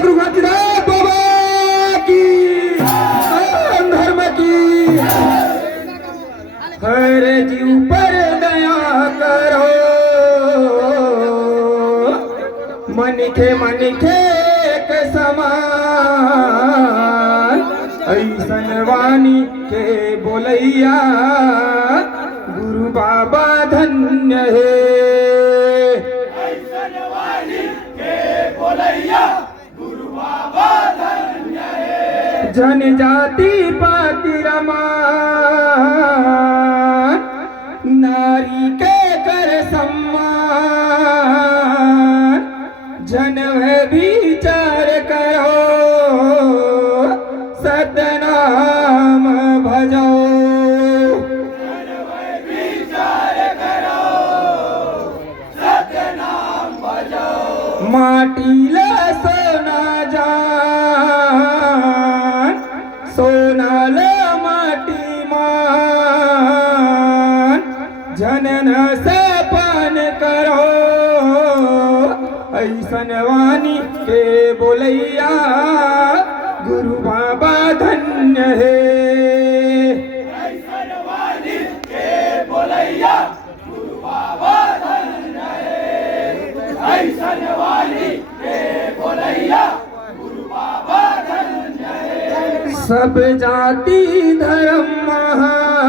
गुरु घाटीदास बाबा की धर्म की हर जीव पर दया करो मनिखे एक समान ऐसन वाणी के बोलैया गुरु बाबा धन्य है ऐसन वाणी के बोलैया गुरु बाबा धन्य है जनजाति पाति रमान नारी के कर सम्मान जन्म विचार करो सतनाम भजो विचार करो सतनाम भजो माटीला सोना जान सोनाला माटी मान जनन सपन करो ऐसन वाणी के बोलैया गुरु बाबा धन्य है ऐसन वाणी के बोलैया गुरु बाबा धन्य है ऐसन वाणी के बोलैया गुरु बाबा धन्य है सब जाति धर्म महान